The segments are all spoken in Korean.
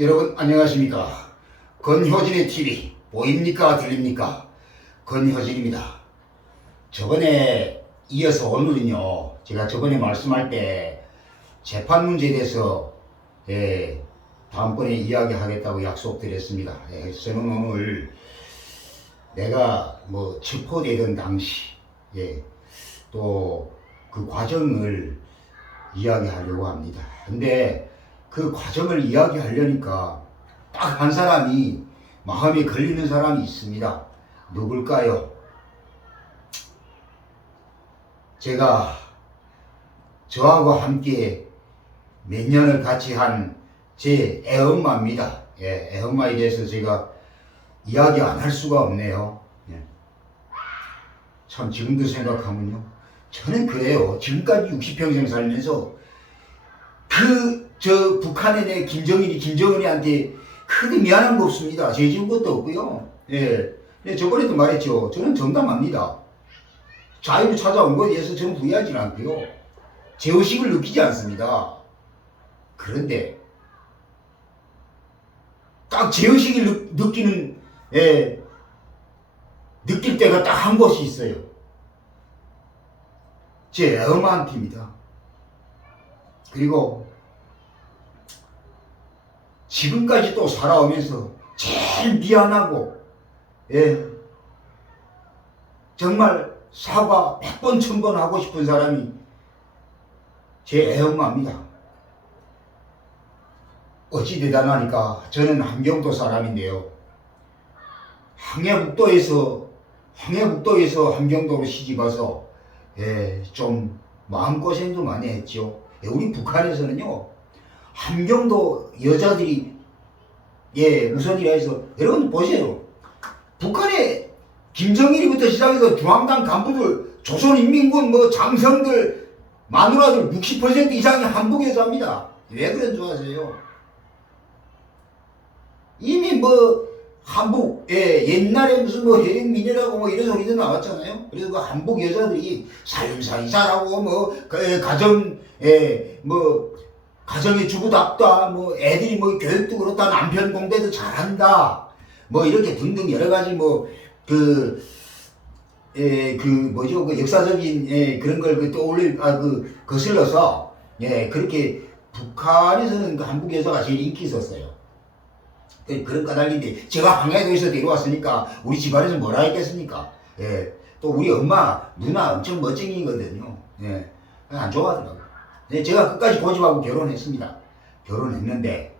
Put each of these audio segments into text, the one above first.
여러분 안녕하십니까? 건효진의 TV 보입니까? 들립니까? 건효진입니다. 저번에 이어서 오늘은요, 제가 저번에 말씀할 때 재판 문제에 대해서 다음번에 이야기하겠다고 약속드렸습니다. 저는 오늘 내가 체포되던 당시 또 그 과정을 이야기하려고 합니다. 근데 그 과정을 이야기하려니까 딱 한 사람이 마음에 걸리는 사람이 있습니다. 누굴까요? 제가 저하고 함께 몇 년을 같이 한 제 애엄마입니다. 애엄마에 대해서 제가 이야기 안 할 수가 없네요. 참 지금도 생각하면요, 저는 그래요. 지금까지 60평생 살면서 북한에 내 김정은이한테 크게 미안한 거 없습니다. 죄 지은 것도 없고요. 근데 저번에도 말했죠. 저는 정당합니다. 자유를 찾아온 것에 대해서 저는 후회하지 않고요. 죄의식을 느끼지 않습니다. 그런데 딱 죄의식을 느낄 때가 딱 한 곳이 있어요. 제 엄마한테입니다. 그리고 지금까지 또 살아오면서 제일 미안하고 정말 사과 100번 1000번 하고 싶은 사람이 제 애엄마입니다. 어찌 대단하니까 저는 함경도 사람인데요, 항해북도에서 함경도로 시집와서 좀 마음고생도 많이 했죠. 우리 북한에서는요, 함경도 여자들이 우선이라 해서, 여러분 보세요. 북한에 김정일이부터 시작해서 중앙당 간부들, 조선인민군 장성들, 마누라들 60% 이상이 한국 여자입니다. 왜 그런 줄 아세요? 이미 한국, 옛날에 무슨 해령민이라고 이런 소리도 나왔잖아요. 그래서 그 한국 여자들이 살림살이 잘하고, 가정의 주부답다, 애들이 그렇다, 교육도 남편 공대도 잘한다, 이렇게 등등 여러 가지 그 역사적인 그런 걸 거슬러서, 그렇게 북한에서는 그 한국 여자가 제일 인기 있었어요. 그런 까닭인데, 제가 항해도에서 데려왔으니까 우리 집안에서 뭐라 했겠습니까? 또 우리 엄마, 누나 엄청 멋쟁이거든요. 안 좋아하더라고요. 제가 끝까지 고집하고 결혼했습니다. 결혼했는데,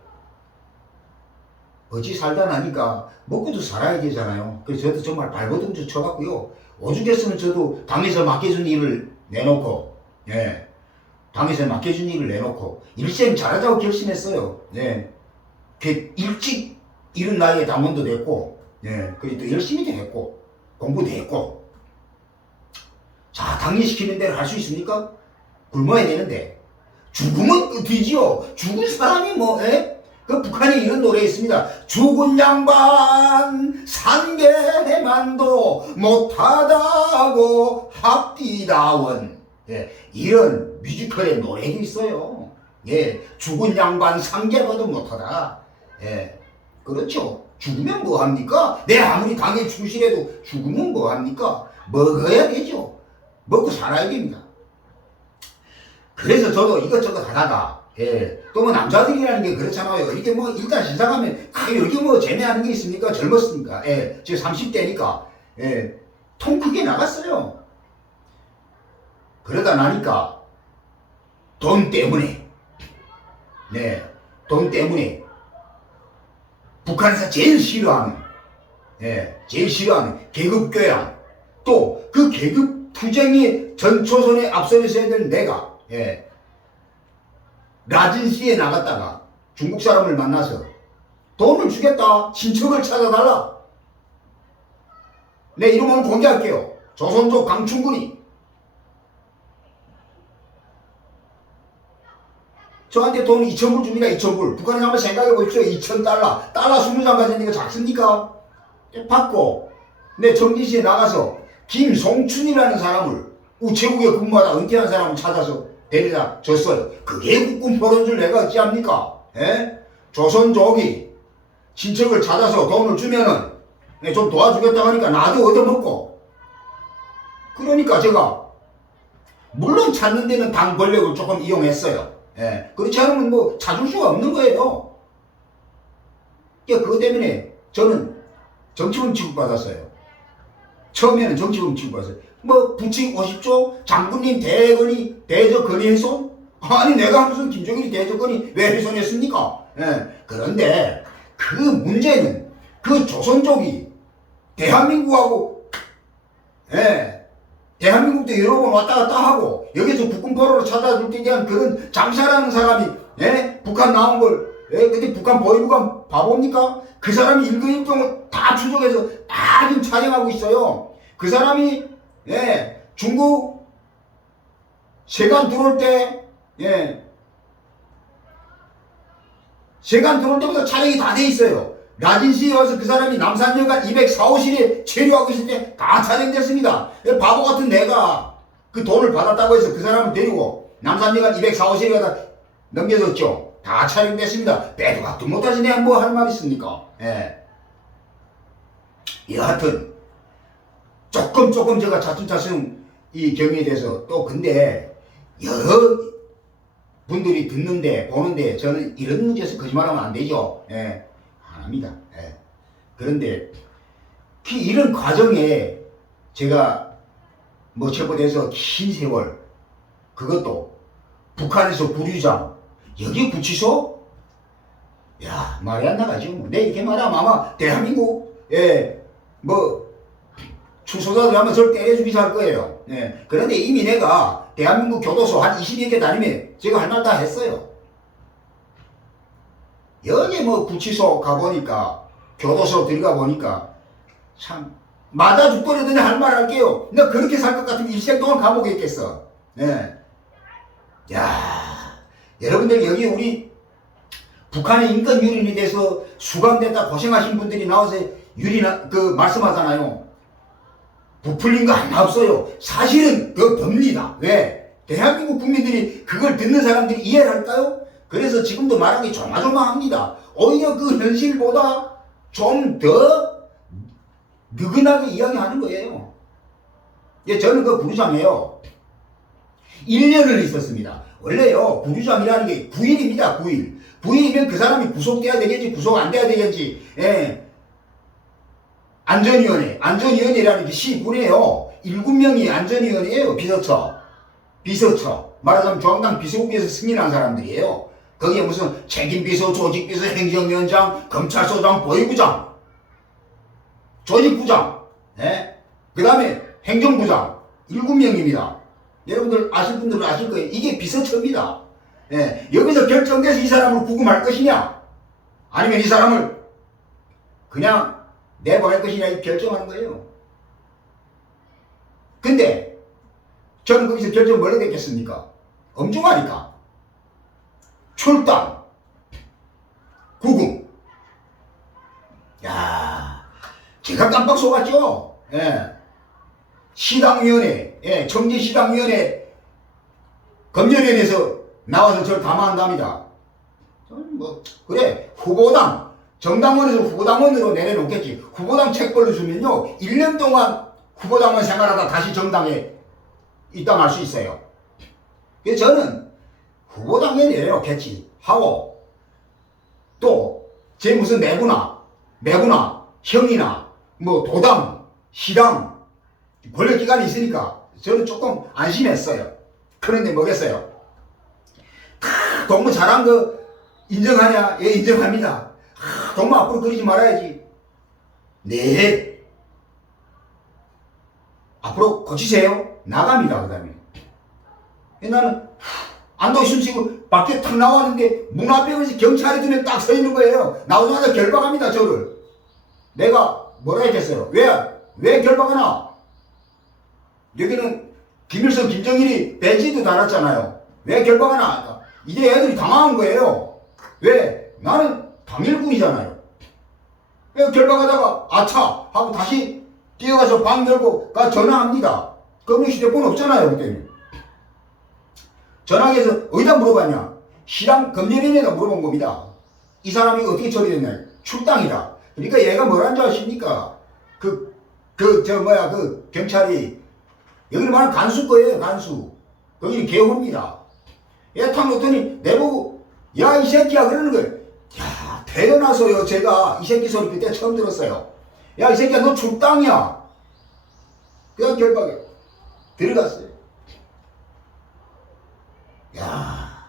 어찌 살다 나니까 먹고도 살아야 되잖아요. 그래서 저도 정말 발버둥 쳐갖고요, 오죽했으면 저도 당에서 맡겨준 일을 내놓고, 일생 잘하자고 결심했어요. 일찍 이른 나이에 당원도 됐고, 그리고 또 열심히도 했고, 공부도 했고. 자, 당리시키는 대로 할 수 있습니까? 굶어야 되는데. 죽으면 뒤지요. 죽은 사람이 그 북한에 이런 노래 있습니다. 죽은 양반 산개만도 못하다고 합디다원. 이런 뮤지컬의 노래도 있어요. 죽은 양반 산개만도 못하다. 그렇죠. 죽으면 뭐합니까? 아무리 당에 충실해도 죽으면 뭐합니까? 먹어야 되죠. 먹고 살아야 됩니다. 그래서 저도 이것저것 하다가, 또 남자들이라는 게 그렇잖아요. 이렇게 일단 시작하면, 이렇게 재미하는 게 있습니까? 젊었으니까. 지금 30대니까, 통 크게 나갔어요. 그러다 나니까, 돈 때문에, 북한에서 제일 싫어하는 계급교양, 또 그 계급 투쟁이 전초선에 앞서서야 될 내가, 라진시에 나갔다가 중국 사람을 만나서 돈을 주겠다, 친척을 찾아달라, 내 이름은 공개할게요. 조선족 강충군이 저한테 돈 2000불 줍니다. 2000불. 북한에 한번 생각해 보십시오. 2000달러. 달러 20장 가지는 거 작습니까? 받고, 내 정진시에 나가서 김송춘이라는 사람을, 우체국에 근무하다 은퇴한 사람을 찾아서 데려다 줬어요. 그게 국군 포로인 줄 내가 어찌합니까? 조선족이 친척을 찾아서 돈을 주면은 좀 도와주겠다 하니까 나도 얻어먹고, 그러니까 제가 물론 찾는 데는 당 권력을 조금 이용했어요. 예. 그렇지 않으면 뭐 찾을 수가 없는 거예요. 그것 때문에 저는 정치범 취급받았어요. 처음에는 정치범 취급받았어요. 뭐 부칙 50조 장군님 대건의 대저 건의훼손? 아니 내가 무슨 김정일이 대저 건의 왜 훼손했습니까? 예. 그런데 그 문제는 그 조선족이 대한민국하고, 예, 대한민국도 여러 번 왔다 갔다 하고 여기서 북한 포로로 찾아줄 때 대한 그런 장사라는 사람이, 예, 북한 나온 걸, 예, 근데 북한 보이부가 바보입니까? 그 사람이 일거일동을 다 추적해서 다 지금 촬영하고 있어요. 그 사람이, 예, 중국 세관 들어올 때, 예, 세관 들어올 때부터 촬영이 다 돼 있어요. 라진시에 와서 그 사람이 남산여관 204호실에 체류하고 있을 때 다 촬영됐습니다. 바보 같은 내가 그 돈을 받았다고 해서 그 사람을 데리고 남산여관 204호실에 가다 넘겨줬죠. 다 촬영됐습니다. 빼도 각도 못하지 내가 뭐 할 말 있습니까? 예. 여하튼 조금 제가 차츰차츰 이 경위에 대해서 또 근데 여러 분들이 듣는데 보는데 저는 이런 문제에서 거짓말하면 안 되죠. 예. 안 합니다. 예. 그런데 이런 과정에 제가 뭐 체포돼서 긴 세월, 그것도 북한에서 부류장, 여기 구치소? 야, 말이 안 나가죠. 내 이렇게 말하면 아마 대한민국, 예, 뭐 추소자들 하면 저를 때려주기도 할 거예요. 예. 그런데 이미 내가 대한민국 교도소 한 20여 개 다니면 제가 할 말 다 했어요. 여기 뭐 구치소 가보니까, 교도소 들어가 보니까 참 맞아 죽더라도 할 말 할게요. 나 그렇게 살 것 같으면 일생 동안 감옥에 있겠어. 예. 야, 여러분들 여기 우리 북한의 인권 유린에 대해서 수감됐다 고생하신 분들이 나와서 말씀하잖아요. 부풀린 거 하나 없어요. 사실은 그 법리다. 왜? 대한민국 국민들이 그걸 듣는 사람들이 이해를 할까요? 그래서 지금도 말하기 조마조마합니다. 오히려 그 현실보다 좀 더 느긋하게 이야기하는 거예요. 저는 그 부류장에요 1년을 있었습니다. 원래요 부류장이라는 게 9일입니다. 9일. 9일이면 그 사람이 구속돼야 되겠지 구속 안 돼야 되겠지. 예. 안전위원회라는 게 시군에요 7명이 안전위원회예요. 비서처 말하자면 중앙당 비서국에서 승인한 사람들이에요. 거기에 무슨 책임비서, 조직비서, 행정위원장, 검찰서장, 보위부장, 조직부장, 예? 그 다음에 행정부장 7명입니다. 여러분들 아실 분들은 아실 거예요. 이게 비서처입니다. 예. 여기서 결정돼서 이 사람을 구금할 것이냐 아니면 이 사람을 그냥 내보낼 것이냐 결정하는 거예요. 근데 저는 거기서 결정 뭘로 됐겠습니까? 엄중하니까 출당 구금. 야, 제가 깜빡 속았죠. 예. 시당위원회, 예, 청지시당위원회 검열위원회에서 나와서 저를 담화한답니다. 저는 뭐 그래 후보당 정당원에서 후보당원으로 내려놓겠지. 후보당 책벌로 주면요 1년 동안 후보당원 생활하다 다시 정당에 입당할 수 있어요. 그래서 저는 후보당에 내려놓겠지 하고 또 제 무슨 매부나 형이나 뭐 도당 시당 권력기관이 있으니까 저는 조금 안심했어요. 그런데 뭐겠어요? 동무 잘한 거 인정하냐? 예, 인정합니다. 동무 앞으로 그러지 말아야지. 네. 앞으로 고치세요. 나갑니다. 그 다음에. 나는 안도심 치고 밖에 탁 나왔는데 문 앞에 가서 경찰이 2명 딱 서 있는 거예요. 나오자마자 결박합니다. 저를. 내가 뭐라 했겠어요? 왜 결박하나? 여기는 김일성, 김정일이 배지도 달았잖아요. 왜 결박하나? 이제 애들이 당황한 거예요. 왜? 나는 당일군이잖아요. 왜 결박하다가 아차 하고 다시 뛰어가서 방 열고 전화합니다. 그럼 휴대폰 없잖아요. 그때는. 전화해서 어디다 물어봤냐? 시당 검열위원회에다 물어본 겁니다. 이 사람이 어떻게 처리됐냐? 출당이다. 그러니까 얘가 뭐라는 줄 아십니까? 경찰이, 여기는 말하는 간수 거예요, 간수. 거기는 개호입니다. 얘 탁 놓더니 내보고, 야, 이 새끼야, 그러는 거예요. 야, 태어나서요, 제가 이 새끼 소리 그때 처음 들었어요. 야, 이 새끼야, 너 출당이야. 그냥 결박에 들어갔어요. 야,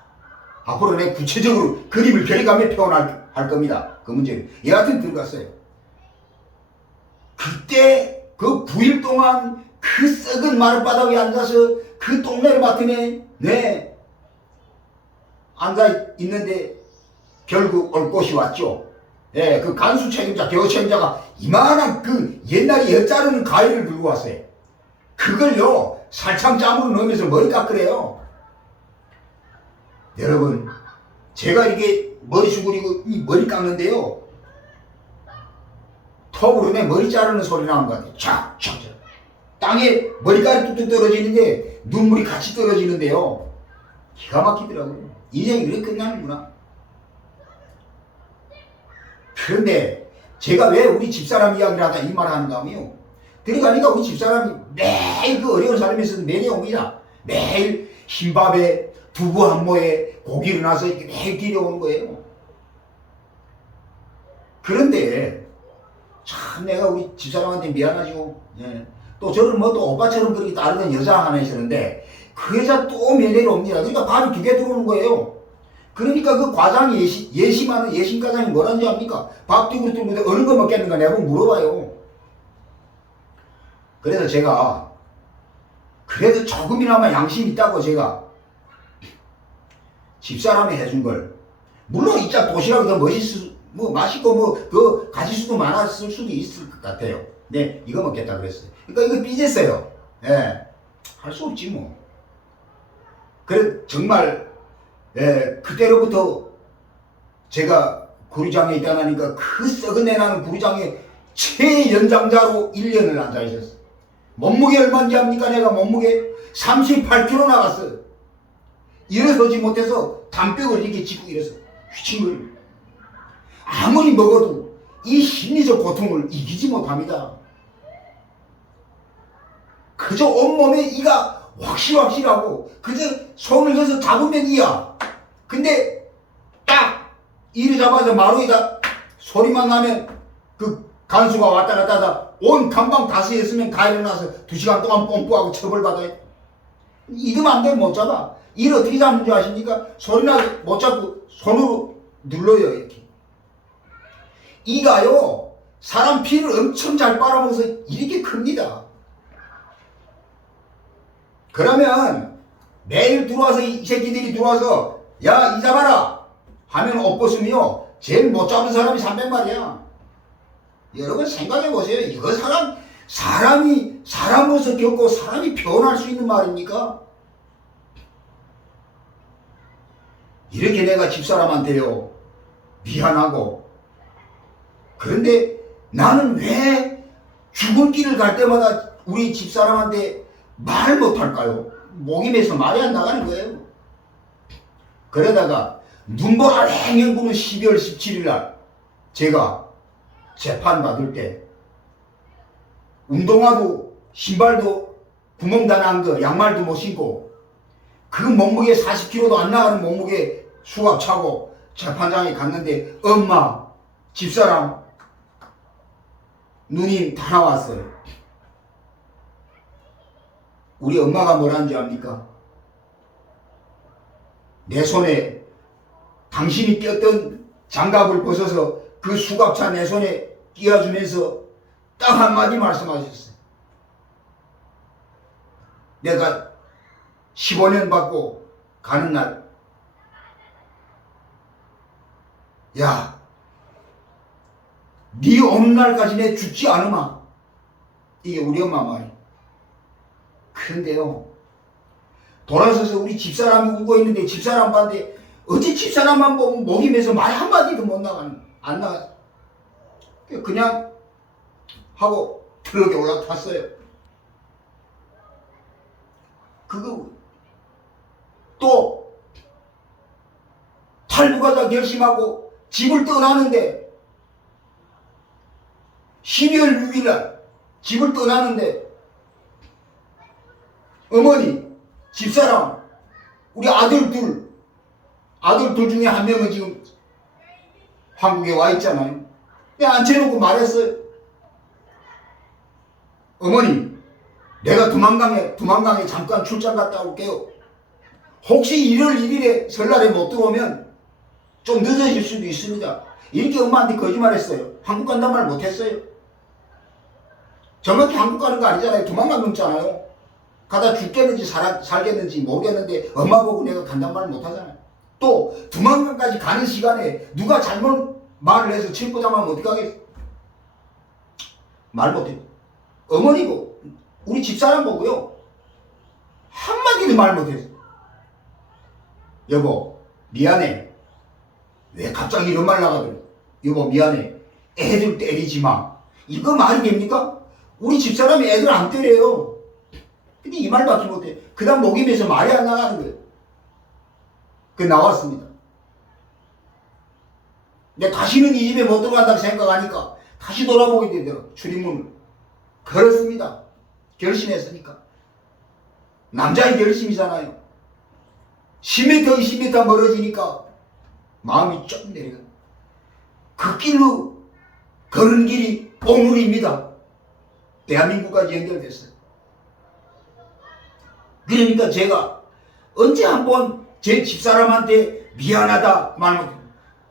앞으로 내 구체적으로 그림을 그려가며 표현할 겁니다. 그 문제를. 여하튼 들어갔어요. 그때 그 9일 동안 그 썩은 마룻바닥에 앉아서 그 똥내를 맡으며 네 앉아 있는데 결국 올 곳이 왔죠. 예, 그 간수 책임자, 개호 책임자가 이만한 그 옛날에 엿자르는 가위를 들고 왔어요. 그걸요 살창짬으로 넣으면서 머리 깎으래요. 여러분, 제가 이게 머리 수그리고 이 머리 깎는데요, 턱으로 내 머리 자르는 소리 나는 것 같아요. 촥, 촥, 촥. 땅에 머리카락이 뚝뚝 떨어지는데 눈물이 같이 떨어지는데요. 기가 막히더라고요. 인생이 그렇게 끝나는구나. 그런데 제가 왜 우리 집사람 이야기를 하다 이 말을 하는가 하면요, 들어가니까 우리 집사람이 매일 그 어려운 삶에서 내려옵니다. 매일 흰밥에 두부 한 모에 고기를 놔서 이렇게 매일 데려오는 거예요. 그런데 참 내가 우리 집사람한테 미안하죠. 예. 또 저는 뭐 또 오빠처럼 그렇게 따르던 여자 하나 있었는데 그 여자 또 매일 옵니다. 그러니까 밥이 2개 들어오는 거예요. 그러니까 그 과장이 예심하는 예심과장이 뭐라는지 압니까? 밥 2그릇 들고 어느 거 먹겠는가 내보고 물어봐요. 그래서 제가 그래도 조금이나마 양심이 있다고 제가 집사람이 해준 걸, 물론 이 짝 도시락이 더 맛있고 그 가지수도 많았을 수도 있을 것 같아요. 네, 이거 먹겠다 그랬어요. 그러니까 이거 삐졌어요. 예, 할 수 없지 뭐. 그래 정말 그때로부터 제가 구리장에 있다 나니까 그 썩은 내 나는 구리장에 최연장자로 1년을 앉아 있었어. 몸무게 얼마인지 압니까? 내가 몸무게 38kg 나갔어. 일어서지 못해서 담벼락을 이렇게 짚고 일어서 휘청거리고, 아무리 먹어도 이 심리적 고통을 이기지 못합니다. 그저 온몸에 이가 확실하고 그저 손을 넣어서 잡으면 이야. 근데 딱 이를 잡아서 마루에다 소리만 나면 그 간수가 왔다 갔다 하다 온 감방 다스였으면 다 일어나서 2시간 동안 pompu하고 처벌받아요. 이러면 안 되면 못 잡아. 이를 어떻게 잡는 줄 아십니까? 소리나 못 잡고 손으로 눌러요. 이렇게. 이가요 사람 피를 엄청 잘 빨아먹어서 이렇게 큽니다. 그러면 매일 들어와서 이 새끼들이 들어와서 야, 이 잡아라 하면 옷 벗으며 제일 못 잡은 사람이 300마리야. 여러분 생각해 보세요. 이거 사람이 사람으로서 겪고 사람이 표현할 수 있는 말입니까? 이렇게 내가 집사람한테요 미안하고, 그런데 나는 왜 죽을 길을 갈 때마다 우리 집사람한테 말을 못할까요? 목이 메서 말이 안 나가는 거예요. 그러다가 눈보라 맹행 부는 12월 17일 날 제가 재판 받을 때 운동화도 신발도 구멍 다 난 거 양말도 못 신고 그 몸무게 40kg도 안 나가는 몸무게 수갑 차고 재판장에 갔는데 엄마, 집사람, 누님 다 나왔어요. 우리 엄마가 뭐라는 줄 압니까? 내 손에 당신이 꼈던 장갑을 벗어서 그 수갑차 내 손에 끼워주면서 딱 한마디 말씀하셨어요. 내가 15년 받고 가는 날, 야, 네 오는 날까지 내 죽지 않으마. 이게 우리 엄마 말이에요. 그런데요, 돌아서서 우리 집사람이 울고 있는데 집사람 봤는데 어찌 집사람만 보면 목이 메서 말 한마디도 못 나가는, 안 나가. 그냥 하고 트럭에 올라탔어요. 그거 또 탈북하자 결심하고 집을 떠나는데 12월 6일 날 집을 떠나는데 어머니, 집사람, 우리 아들 둘 중에 한 명은 지금 한국에 와 있잖아요. 내가 앉혀놓고 말했어요. 어머니, 내가 두만강에 잠깐 출장 갔다 올게요. 혹시 1월 1일에 설날에 못 들어오면 좀 늦어질 수도 있습니다. 이렇게 엄마한테 거짓말했어요. 한국 간단 말 못했어요. 정확히 한국 가는 거 아니잖아요. 두만강 넘잖아요. 가다 죽겠는지 살겠는지 모르겠는데 엄마 보고 내가 간단 말 못하잖아요. 또 두만강까지 가는 시간에 누가 잘못 말을 해서 칠포당하면 어떡하겠어. 말 못해요. 어머니고 우리 집사람 보고요 한마디도 말 못했어. 여보 미안해. 왜 갑자기 이런 말 나가더래. 여보 미안해. 애들 때리지 마. 이거 말이 됩니까? 우리 집사람이 애들 안 때려요. 근데 이 말밖에 못해. 그 다음 목임에서 말이 안 나가는 거예요. 그 나왔습니다. 근데 다시는 이 집에 못 들어간다고 생각하니까 다시 돌아보게 되더라고요. 출입문을. 그렇습니다. 결심했으니까. 남자의 결심이잖아요. 10m, 20m 멀어지니까 마음이 좀 내려가요. 그 길로 걸은 길이 오물입니다. 대한민국까지 연결됐어요. 그러니까 제가 언제 한번 제 집사람한테 미안하다 말 못해요.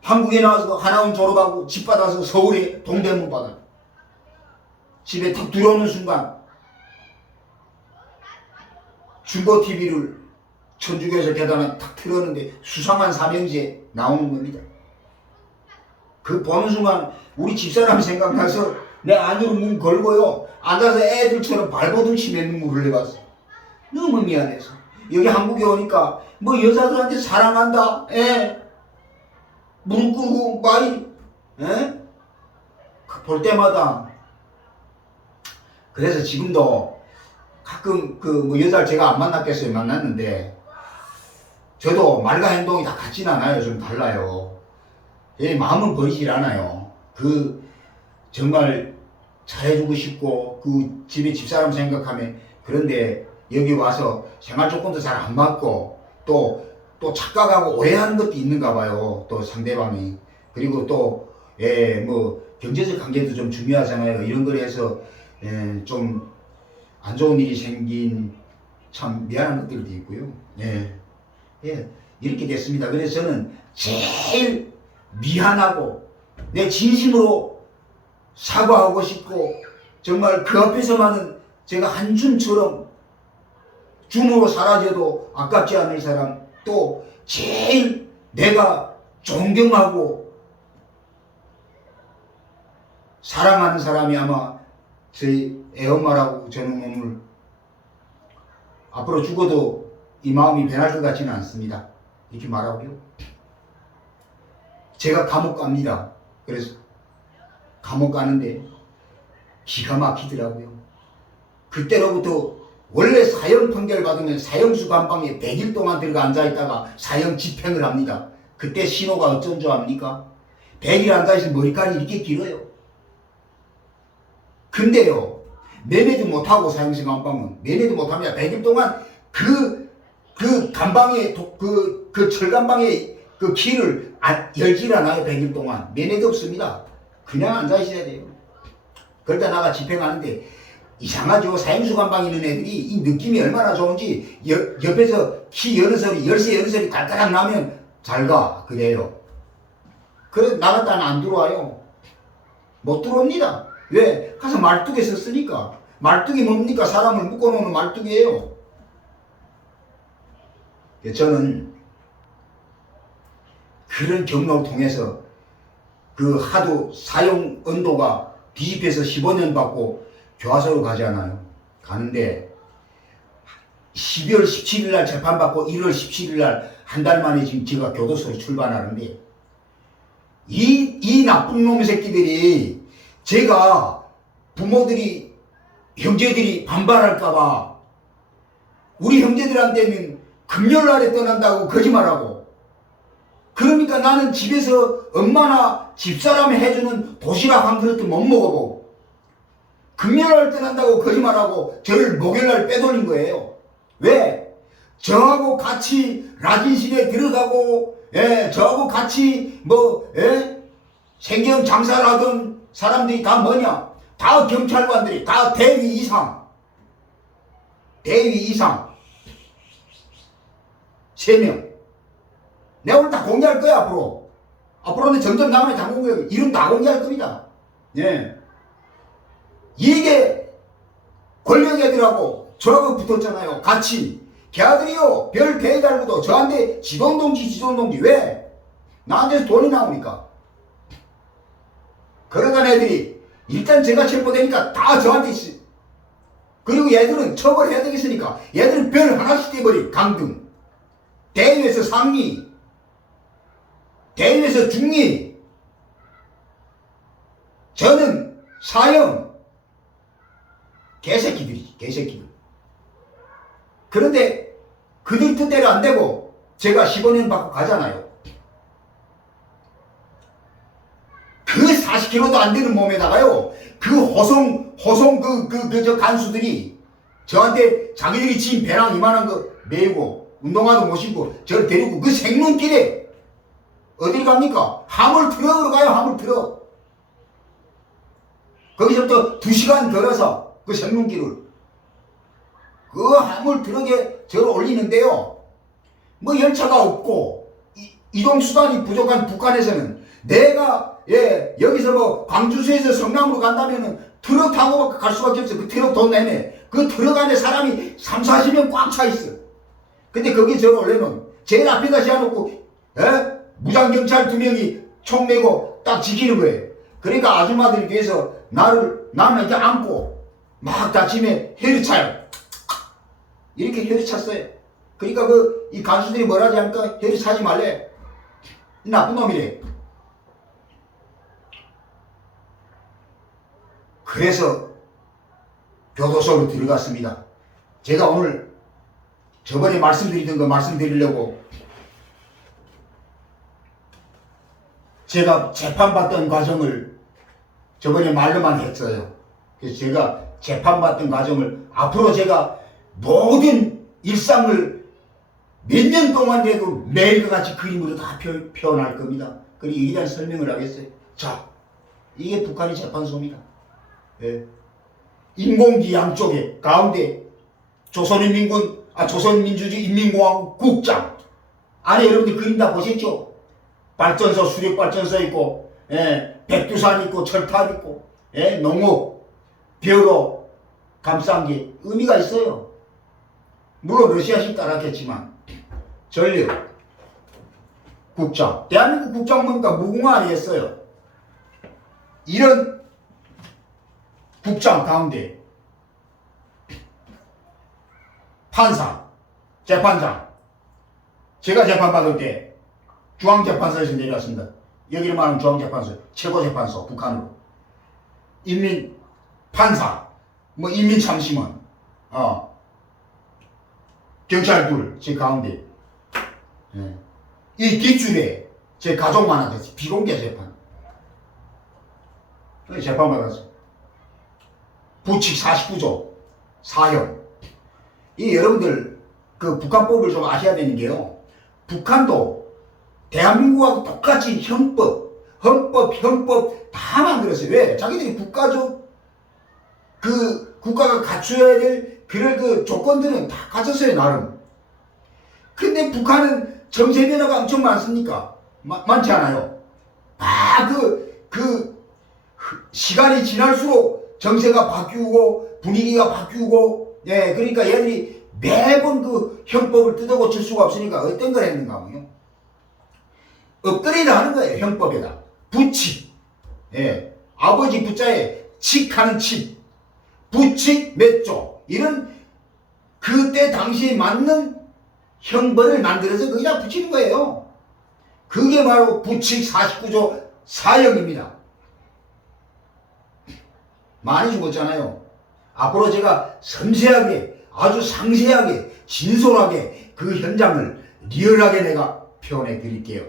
한국에 나와서 하나원 졸업하고 집 받아서 서울에 동대문 받아요. 집에 탁 들어오는 순간 중고 TV를 천주교에서 계단에 탁 틀었는데 수상한 삼형제 나오는 겁니다. 그 보는 순간 우리 집사람 생각나서 내 안으로 문 걸고요. 앉아서 애들처럼 발버둥 맺는 눈물을 흘려봤어요. 너무 미안해서. 여기 한국에 오니까 뭐 여자들한테 사랑한다. 무릎 꿇고 말이 볼 때마다. 그래서 지금도 가끔 뭐 여자를 제가 안 만났겠어요. 만났는데 저도 말과 행동이 다 같진 않아요. 좀 달라요. 제 마음은 버리질 않아요. 정말 잘해주고 싶고 집에 집사람 생각하면. 그런데 여기 와서 생활조건도 잘 안 맞고 또 착각하고 오해하는 것도 있는가 봐요. 또 상대방이. 그리고 또 뭐 경제적 관계도 좀 중요하잖아요. 이런 걸 해서 좀 안 좋은 일이 생긴 참 미안한 것들도 있고요. 이렇게 됐습니다. 그래서 저는 제일 미안하고 내 진심으로 사과하고 싶고 정말 그 앞에서만은 제가 한 줌처럼 줌으로 사라져도 아깝지 않을 사람, 또 제일 내가 존경하고 사랑하는 사람이 아마 저희 애엄마라고. 저는 오늘 앞으로 죽어도 이 마음이 변할 것 같지는 않습니다. 이렇게 말하고요. 제가 감옥 갑니다. 그래서 감옥 가는데 기가 막히더라고요. 그때로부터 원래 사형 판결 받으면 사형수 감방에 100일 동안 들어가 앉아있다가 사형 집행을 합니다. 그때 신호가 어쩐 줄 압니까? 100일 앉아있으면 머리카락이 이렇게 길어요. 근데요, 매매도 못하고 사형수 감방은 매매도 못합니다. 100일 동안 그 감방에 그 철감방에 그 키를 열질 않아요. 100일 동안 매매도 없습니다. 그냥 앉아있어야 돼요. 그러다 나가 집행하는데 이상하죠. 사형수 감방에 있는 애들이 이 느낌이 얼마나 좋은지 옆에서 키 여는 소리, 열쇠 여는 소리 깔깔락 나면 잘 가. 그래요. 그래 나갔다는 안 들어와요. 못 들어옵니다. 왜? 가서 말뚝에 썼으니까. 말뚝이 뭡니까? 사람을 묶어놓는 말뚝이에요. 저는 그런 경로를 통해서 하도 사형 언도가 뒤집혀서 15년 받고 교화소로 가잖아요. 가는데 12월 17일 날 재판받고 1월 17일 날 한 달 만에 지금 제가 교도소로 출발하는데 이 나쁜 놈의 새끼들이 제가 부모들이 형제들이 반발할까봐 우리 형제들한테는 금요일날에 떠난다고 거짓말하고 그러니까 나는 집에서 엄마나 집사람이 해주는 도시락 한 그릇도 못 먹어보고 금요일날 떠난다고 거짓말하고 저를 목요일날 빼돌린 거예요. 왜? 저하고 같이 라진실에 들어가고 저하고 같이 생경 장사를 하던 사람들이 다 뭐냐? 다 경찰관들이 다 대위 이상 3명. 내가 오늘 다 공개할 거야, 앞으로. 앞으로는 점점 나만의 장공개혁 이름 다 공개할 겁니다. 이게 권력 애들하고 저하고 붙었잖아요. 같이. 걔들이요, 별 배 달고도 저한테 지동동지. 왜? 나한테서 돈이 나오니까. 그러던 애들이 일단 제가 체포되니까 다 저한테 있어. 그리고 얘들은 처벌해야 되겠으니까 얘들은 별 하나씩 떼버린 강등. 대위에서 상위, 대위에서 중위, 저는 사형. 개새끼들이지, 개새끼들. 그런데 그들 뜻대로 안 되고 제가 15년 받고 가잖아요. 그 40kg도 안 되는 몸에다가요, 그 호송 저 간수들이 저한테 자기들이 진 배낭 이만한 거 메고 운동화도 못 신고 저를 데리고 그 생눈길에 어딜 갑니까? 화물트럭으로 가요. 화물트럭. 거기서부터 2시간 걸어서 그 생눈길을 그 화물트럭에 저를 올리는데요, 뭐 열차가 없고 이동수단이 부족한 북한에서는 내가 여기서 뭐 광주시에서 성남으로 간다면은 트럭 타고 갈 수밖에 없어. 그 트럭 돈 내내 그 트럭 안에 사람이 30-40명 꽉 차 있어. 근데 거기 저를 올려놓으면 제일 앞에다 세워놓고 무장경찰 2명이 총 메고 딱 지키는 거예요. 그러니까 아줌마들이 뒤에서 나는 이렇게 안고 막 다짐에 혀를 차요. 이렇게 혀를 찼어요. 그러니까 이 간수들이 뭐라지 하니까 혀를 차지 말래. 이 나쁜 놈이래. 그래서 교도소로 들어갔습니다. 제가 오늘 저번에 말씀드리던 거 말씀드리려고, 제가 재판받던 과정을 저번에 말로만 했어요. 그래서 제가 재판받던 과정을 앞으로 제가 모든 일상을 몇 년 동안 해도 매일과 같이 그림으로 다 표현할 겁니다. 그리고 이에 대한 설명을 하겠어요. 자, 이게 북한의 재판소입니다. 인공지 양쪽에 가운데 조선민주주의 인민공화국 국장 안에 여러분들 그림 다 보셨죠? 발전소, 수력발전소 있고, 백두산 있고, 철탑 있고, 농업, 벼로 감싼 게 의미가 있어요. 물론 러시아식 따랐겠지만 전력 국장, 대한민국 국장 보니까 무궁화 아니겠어요? 이런 국장 가운데 판사, 재판장, 제가 재판받을 때 중앙재판소에서 내려왔습니다. 여기를 말하면 중앙재판소, 최고재판소, 북한으로. 인민판사, 인민참심원, 경찰 둘, 제 가운데. 이 뒷줄에 제 가족만 하듯이 비공개 재판. 재판받았어요. 부칙 49조, 사형. 이 여러분들 그 북한법을 좀 아셔야 되는 게요, 북한도 대한민국하고 똑같이 헌법 다 만들었어요. 왜? 자기들이 국가가 갖춰야 될 그 조건들은 다 갖췄어요, 나름. 근데 북한은 정세 변화가 엄청 많습니까? 많지 않아요. 시간이 지날수록 정세가 바뀌고 분위기가 바뀌고, 그러니까 얘들이 매번 그 형법을 뜯어고칠 수가 없으니까 어떤 걸 했는가 하면요, 업그레이드 하는 거예요. 형법에다 부칙, 아버지 부자에 칙하는 칙, 부칙 몇 조, 이런 그때 당시에 맞는 형벌을 만들어서 거기다 붙이는 거예요. 그게 바로 부칙 49조 사형입니다. 많이 죽었잖아요. 앞으로 제가 섬세하게, 아주 상세하게, 진솔하게 그 현장을 리얼하게 내가 표현해 드릴게요.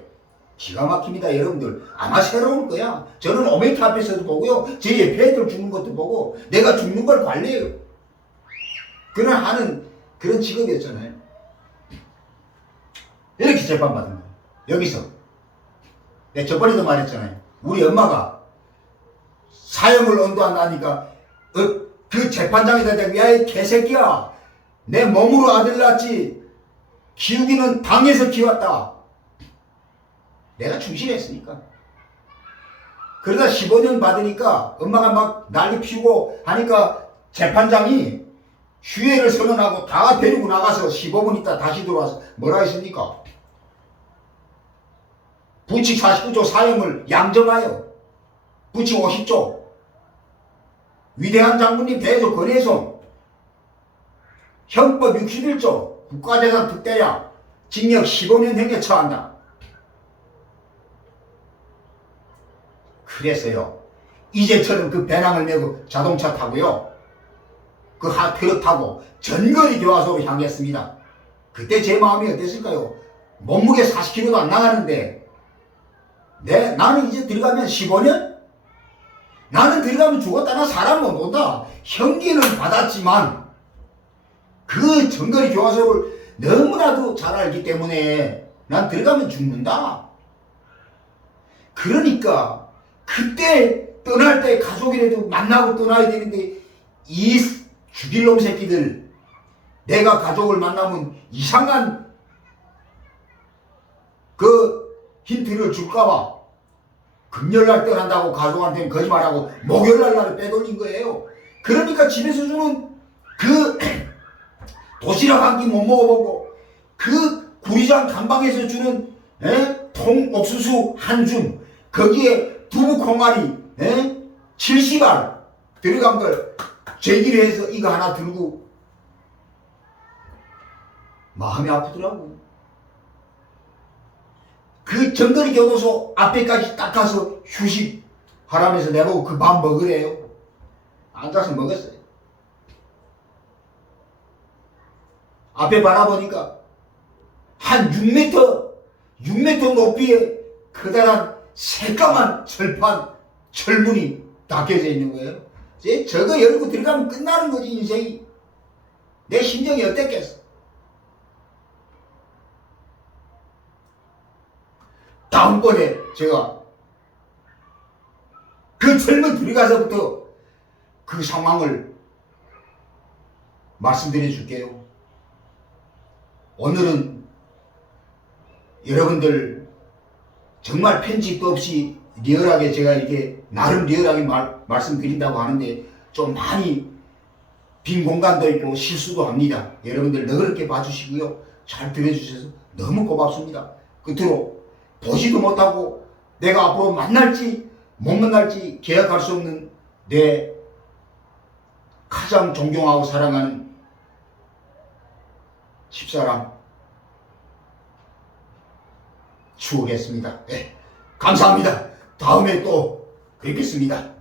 기가 막힙니다. 여러분들 아마 새로울 거야. 저는 오메타 앞에서도 보고요. 제 옆에 애들 죽는 것도 보고 내가 죽는 걸 관리해요. 그런 하는 그런 직업이었잖아요. 이렇게 재판받은 거예요. 여기서 내가 저번에도 말했잖아요. 우리 엄마가 사형을 언도한다니까 그 재판장에다 대고 야 이 개새끼야 내 몸으로 아들 낳았지 키우기는 당에서 키웠다. 내가 충실했으니까. 그러다 15년 받으니까 엄마가 막 난리 피우고 하니까 재판장이 휴회를 선언하고 다 데리고 나가서 15분 있다 다시 들어와서 뭐라 했습니까? 부칙 49조 사형을 양정하여 부칙 50조 위대한 장군님 대해서 권해서 형법 61조 국가재산 특대야 징역 15년형에 처한다. 그래서요 이제처럼 그 배낭을 메고 자동차 타고요 그 트럭 타고 전거리 교화소로 향했습니다. 그때 제 마음이 어땠을까요? 몸무게 40kg도 안 나가는데 나는 이제 들어가면 15년? 나는 들어가면 죽었다. 나 사람 못 온다. 형기는 받았지만 그 전거리 교화소를 너무나도 잘 알기 때문에 난 들어가면 죽는다. 그러니까 그때 떠날 때 가족이라도 만나고 떠나야 되는데 이 죽일 놈 새끼들 내가 가족을 만나면 이상한 그 힌트를 줄까봐 금요일날 떠난다고 가족한테는 거짓말하고 목요일날 나를 빼돌린 거예요. 그러니까 집에서 주는 그 도시락 한 끼 못 먹어보고 그 구리장 감방에서 주는 통 옥수수 한 줌 거기에 두부 콩알이 70알 들어간 걸 제기를 해서 이거 하나 들고 마음이 아프더라고. 그 전거리 교도소 앞에까지 딱 가서 휴식하라면서 내보고 그 밥 먹으래요. 앉아서 먹었어요. 앞에 바라보니까 한 6m 높이의 커다란 새까만 철문이 닫혀져 있는 거예요. 이제 저거 열고 들어가면 끝나는 거지 인생이. 내 심정이 어땠겠어. 다음번에 제가 그 철문 들어가서부터 그 상황을 말씀드려 줄게요. 오늘은 여러분들 정말 편집도 없이 리얼하게 제가 이렇게 나름 리얼하게 말씀드린다고 하는데 좀 많이 빈 공간도 있고 실수도 합니다. 여러분들 너그럽게 봐주시고요. 잘 들어주셔서 너무 고맙습니다. 끝으로 보지도 못하고 내가 앞으로 만날지 못 만날지 계약할 수 없는 내 가장 존경하고 사랑하는 집사람 추억했습니다. 네, 감사합니다. 다음에 또 뵙겠습니다.